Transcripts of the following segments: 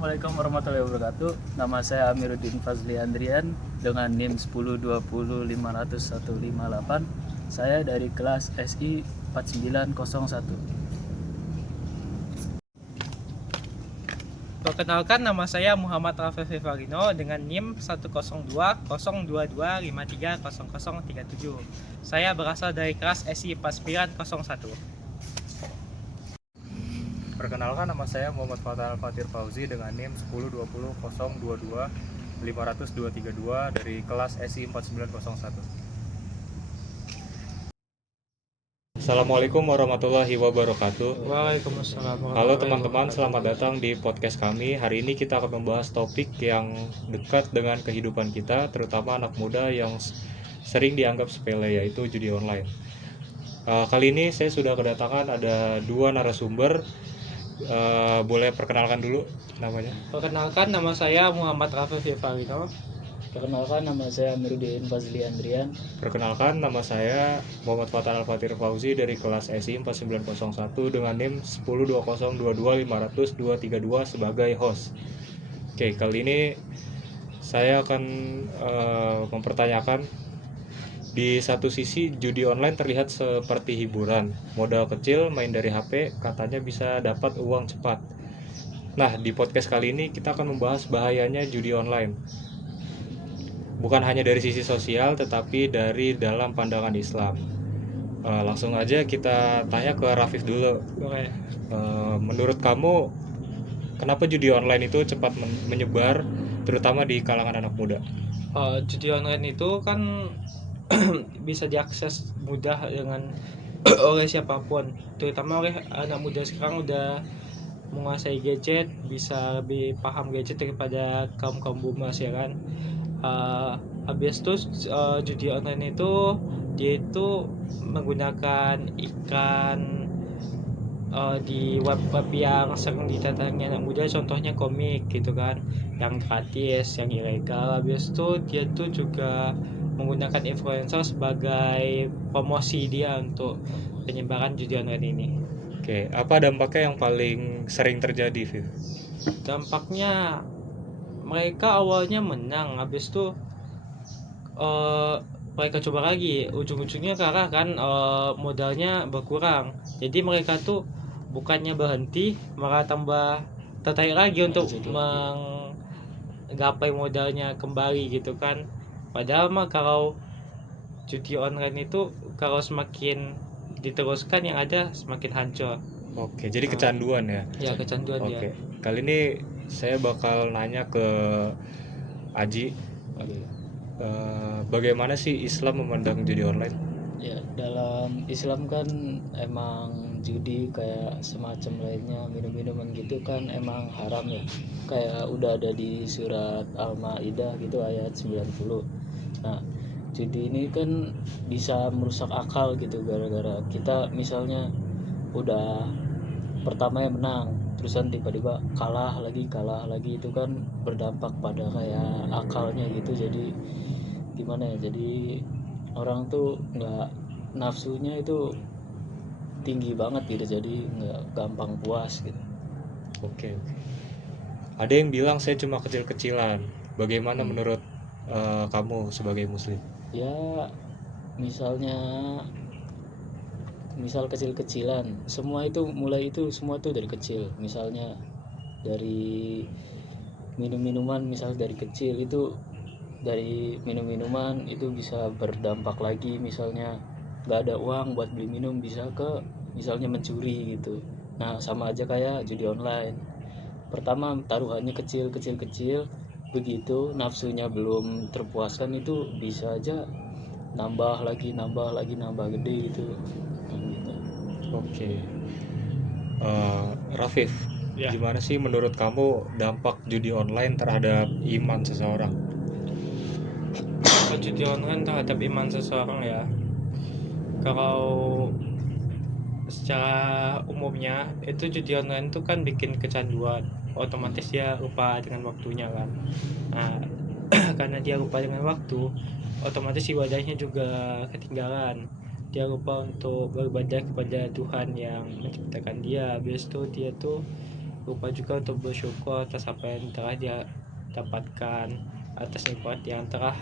Assalamualaikum warahmatullahi wabarakatuh. Nama saya Amiruddin Fazli Andrian dengan NIM 1020500158. Saya dari kelas SI 4901. Perkenalkan, nama saya Muhammad Rafi Fivarino dengan NIM 10202530037. Saya berasal dari kelas SI 4901. Perkenalkan, nama saya Muhammad Fatal Fatir Fauzi dengan NIM 10200225000232 dari kelas SI 4901. Assalamualaikum warahmatullahi wabarakatuh. Waalaikumsalam. Halo teman-teman, selamat datang di podcast kami. Hari ini kita akan membahas topik yang dekat dengan kehidupan kita, terutama anak muda yang sering dianggap sepele, yaitu judi online. Kali ini saya sudah kedatangan ada dua narasumber. Boleh perkenalkan dulu namanya? Perkenalkan, nama saya Muhammad Rafi Fivarino. Perkenalkan, nama saya Amiruddin Fazli Andrian. Perkenalkan, nama saya Muhammad Fatal Fatir Fauzi dari kelas SI 4901 dengan NIM 102022500232 sebagai host. Oke, kali ini saya akan mempertanyakan, di satu sisi judi online terlihat seperti hiburan, modal kecil, main dari HP, katanya bisa dapat uang cepat. Nah, di podcast kali ini kita akan membahas bahayanya judi online. Bukan hanya dari sisi sosial, tetapi dari dalam pandangan Islam. Langsung aja kita tanya ke Rafif dulu. Oke. Menurut kamu, kenapa judi online itu cepat menyebar, terutama di kalangan anak muda? Judi online itu kan bisa diakses mudah dengan oleh siapapun, terutama oleh anak muda sekarang udah menguasai gadget, bisa lebih paham gadget daripada kaum boomers ya kan. Habis itu judi online itu dia itu menggunakan iklan di web yang sering didatangi anak muda, contohnya komik gitu kan, yang gratis, yang ilegal. Habis itu dia tuh juga menggunakan influencer sebagai promosi dia untuk penyebaran judi online ini. Oke, apa dampaknya yang paling sering terjadi, Viv? Dampaknya mereka awalnya menang, habis itu mereka coba lagi, ujung-ujungnya karena kan modalnya berkurang, jadi mereka tuh bukannya berhenti malah tambah tertarik lagi untuk menggapai modalnya kembali gitu kan. Padahal mah kalau judi online itu kalau semakin diteruskan yang ada semakin hancur. Oke, jadi kecanduan ya? Ya, kecanduan dia. Oke, kali ini saya bakal nanya ke Aji. Bagaimana sih Islam memandang judi online? Ya, dalam Islam kan emang judi kayak semacam lainnya, minum-minuman gitu kan emang haram ya. Kayak udah ada di surat Al-Maidah gitu ayat 90. Nah, judi ini kan bisa merusak akal gitu, gara-gara kita misalnya udah pertama yang menang, terusan tiba-tiba kalah lagi, itu kan berdampak pada kayak akalnya gitu. Jadi gimana ya, jadi orang tuh nggak, nafsunya itu tinggi banget gitu, jadi nggak gampang puas gitu. Oke. Ada yang bilang saya cuma kecil-kecilan. Bagaimana menurut kamu sebagai muslim? Ya misal kecil-kecilan, semua itu mulai itu semua tuh dari kecil. Misalnya dari minum-minuman, misal dari kecil itu, dari minum-minuman itu bisa berdampak lagi, misalnya nggak ada uang buat beli minum bisa ke misalnya mencuri gitu. Nah, sama aja kayak judi online, pertama taruhannya kecil, begitu nafsunya belum terpuaskan itu bisa aja nambah lagi, nambah gede gitu. Oke. Rafif, Ya. gimana sih menurut kamu dampak judi online terhadap iman seseorang? Judi online terhadap iman seseorang ya, kalau secara umumnya itu judi online itu kan bikin kecanduan, otomatis dia lupa dengan waktunya kan. Nah, karena dia lupa dengan waktu, otomatis ibadahnya juga ketinggalan. Dia lupa untuk beribadah kepada Tuhan yang menciptakan dia. Habis itu dia tuh lupa juga untuk bersyukur atas apa yang telah dia dapatkan, atas nikmat yang telah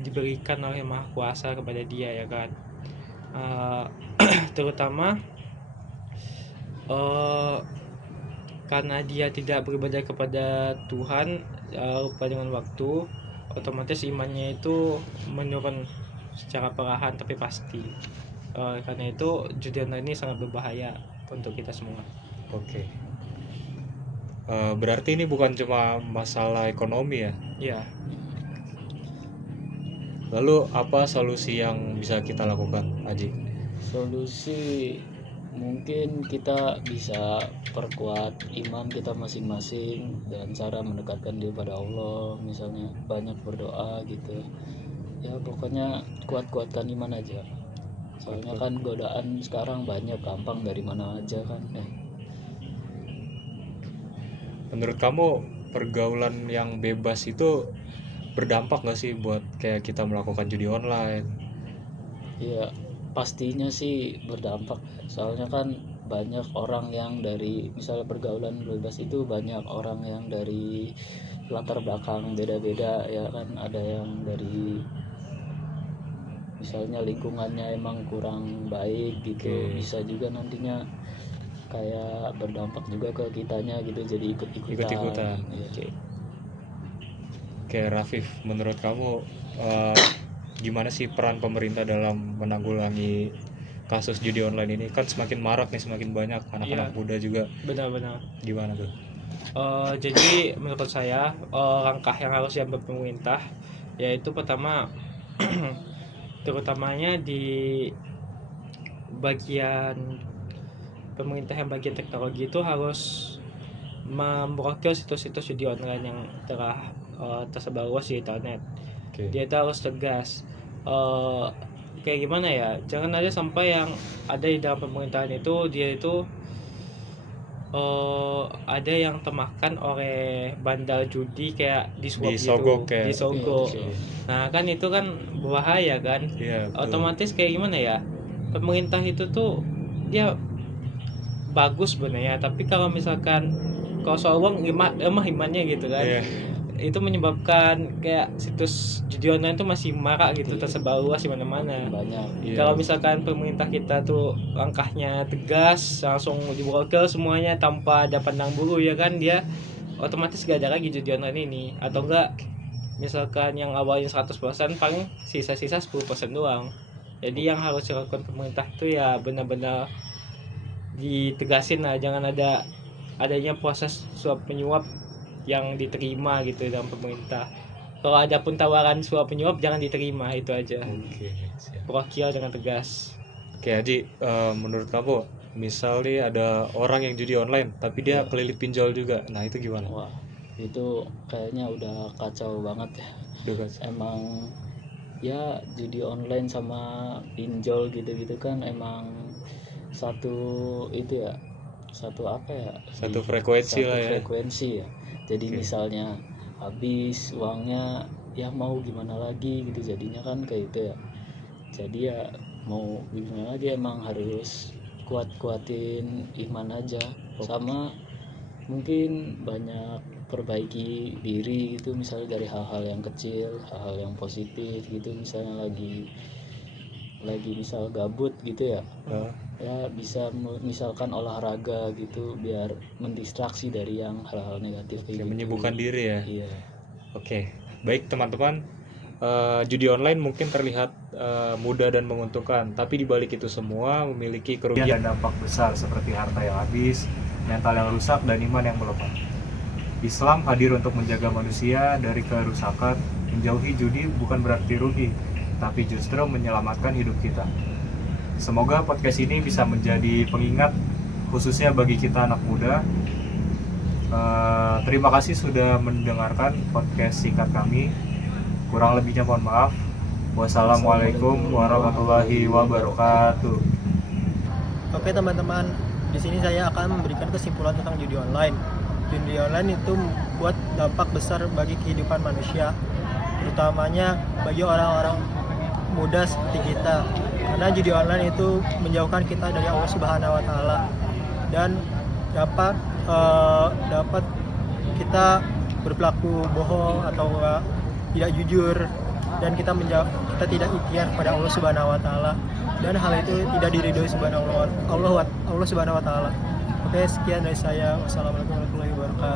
diberikan oleh Maha Kuasa kepada dia ya kan. Terutama karena dia tidak beribadah kepada Tuhan, lupa dengan waktu, otomatis imannya itu menurun secara perlahan tapi pasti. Karena itu judi online ini sangat berbahaya untuk kita semua. Oke. Berarti ini bukan cuma masalah ekonomi ya? Iya. Lalu apa solusi yang bisa kita lakukan, Aji? Solusi mungkin kita bisa perkuat iman kita masing-masing dan cara mendekatkan diri pada Allah, misalnya banyak berdoa gitu ya, pokoknya kuatkan iman aja, soalnya kan godaan sekarang banyak, gampang dari mana aja kan. Menurut kamu pergaulan yang bebas itu berdampak nggak sih buat kayak kita melakukan judi online? Iya, pastinya sih berdampak, soalnya kan banyak orang yang dari misalnya pergaulan bebas itu banyak orang yang dari latar belakang beda-beda ya kan, ada yang dari misalnya lingkungannya emang kurang baik gitu. Oke. Bisa juga nantinya kayak berdampak juga ke kitanya gitu, jadi ikut-ikutan. Iya. Oke, Rafif, menurut kamu gimana sih peran pemerintah dalam menanggulangi kasus judi online ini? Kan semakin marak nih, semakin banyak anak-anak muda juga. Benar-benar. Gimana tuh? Jadi menurut saya langkah yang harus diambil pemerintah yaitu pertama terutamanya di bagian pemerintah yang bagian teknologi itu harus memblokir situs-situs judi online yang telah tersebar luas di internet. Oke. Dia itu harus tegas. Kayak gimana ya? Jangan aja sampai yang ada di dalam pemerintahan itu dia itu ada yang termakan oleh bandar judi kayak Disogok kayak. disogok. Iya. Nah kan itu kan bahaya kan. Iya, betul. Otomatis kayak gimana ya, pemerintah itu tuh dia bagus sebenarnya, tapi kalau misalkan kalau soal uang emang imannya gitu kan. Iya. Itu menyebabkan kayak situs judi online itu masih marak gitu, tersebar luas di mana-mana. Banyak. Iya. Kalau misalkan pemerintah kita tuh langkahnya tegas, langsung diblokir semuanya tanpa ada pandang bulu ya kan, dia otomatis gak ada lagi judi online ini. Atau enggak misalkan yang awalnya 100% paling sisa-sisa 10% doang. Jadi yang harus dilakukan pemerintah itu ya benar-benar ditegasin lah, jangan adanya proses suap menyuap yang diterima gitu dalam pemerintah. Kalau ada pun tawaran suap menyuap jangan diterima, itu aja. Oke, siap. Blokir dengan tegas. Oke, Aji, menurut kamu misal nih ada orang yang judi online tapi dia kelilit pinjol juga, nah itu gimana? Wah, itu kayaknya udah kacau banget ya. Emang ya judi online sama pinjol gitu-gitu kan emang satu itu ya, satu apa ya, Satu frekuensi satu lah ya. frekuensi ya. Jadi Oke. misalnya habis uangnya ya mau gimana lagi gitu, jadinya kan kayak itu ya. Jadi ya mau gimana lagi, emang harus kuatin iman aja. Sama mungkin banyak perbaiki diri gitu, misalnya dari hal-hal yang kecil, hal-hal yang positif gitu, misalnya lagi misal gabut gitu ya, ya bisa misalkan olahraga gitu biar mendistraksi dari yang hal-hal negatif kayak gitu. Menyibukkan diri ya. Iya. Oke, baik teman-teman, judi online mungkin terlihat mudah dan menguntungkan, tapi dibalik itu semua memiliki kerugian dan dampak besar seperti harta yang habis, mental yang rusak, dan iman yang melemah. Islam hadir untuk menjaga manusia dari kerusakan. Menjauhi judi bukan berarti rugi, tapi justru menyelamatkan hidup kita. Semoga podcast ini bisa menjadi pengingat khususnya bagi kita anak muda. Terima kasih sudah mendengarkan podcast singkat kami. Kurang lebihnya mohon maaf. Wassalamualaikum warahmatullahi wabarakatuh. Oke teman-teman, di sini saya akan memberikan kesimpulan tentang judi online. Judi online itu membuat dampak besar bagi kehidupan manusia, terutamanya bagi orang-orang muda seperti kita. Karena judi online itu menjauhkan kita dari Allah Subhanahu wa taala dan dapat dapat kita berperilaku bohong atau tidak jujur, dan kita tidak ikhtiar kepada Allah Subhanahu wa taala, dan hal itu tidak diridhoi Allah Subhanahu wa taala. Oke, sekian dari saya. Wassalamualaikum warahmatullahi wabarakatuh.